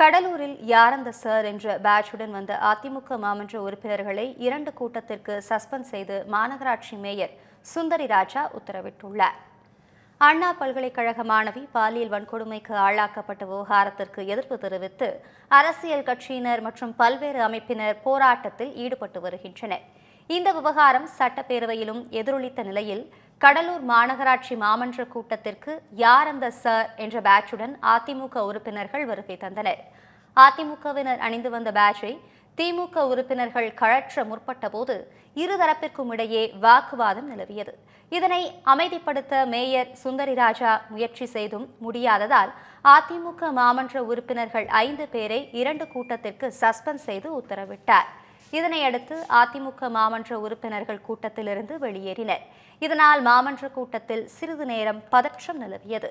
கடலூரில் யாரந்த சார் என்ற பேட்சுடன் வந்த அதிமுக மாமன்ற உறுப்பினர்களை 2 கூட்டத்திற்கு சஸ்பெண்ட் செய்து மாநகராட்சி மேயர் சுந்தரி ராஜா உத்தரவிட்டுள்ளார். அண்ணா பல்கலைக்கழக மாணவி பாலியல் வன்கொடுமைக்கு ஆளாக்கப்பட்ட விவகாரத்திற்கு எதிர்ப்பு தெரிவித்து அரசியல் கட்சியினர் மற்றும் பல்வேறு அமைப்பினர் போராட்டத்தில் ஈடுபட்டு வருகின்றனர். இந்த விவகாரம் சட்டப்பேரவையிலும் எதிரொலித்த நிலையில் கடலூர் மாநகராட்சி மாமன்ற கூட்டத்திற்கு யாரந்த சார் என்ற பேட்சுடன் அதிமுக உறுப்பினர்கள் வருகை தந்தனர். அதிமுகவினர் அணிந்து வந்த பேட்சை திமுக உறுப்பினர்கள் கழற்ற முற்பட்ட போது இருதரப்பிற்கும் இடையே வாக்குவாதம் நிலவியது. இதனை அமைதிப்படுத்த மேயர் சுந்தரி ராஜா முயற்சி செய்தும் முடியாததால் அதிமுக மாமன்ற உறுப்பினர்கள் 5 பேரை 2 கூட்டத்திற்கு சஸ்பெண்ட் செய்து உத்தரவிட்டார். இதனையடுத்து அதிமுக மாமன்ற உறுப்பினர்கள் கூட்டத்திலிருந்து வெளியேறினர். இதனால் மாமன்ற கூட்டத்தில் சிறிது நேரம் பதற்றம் நிலவியது.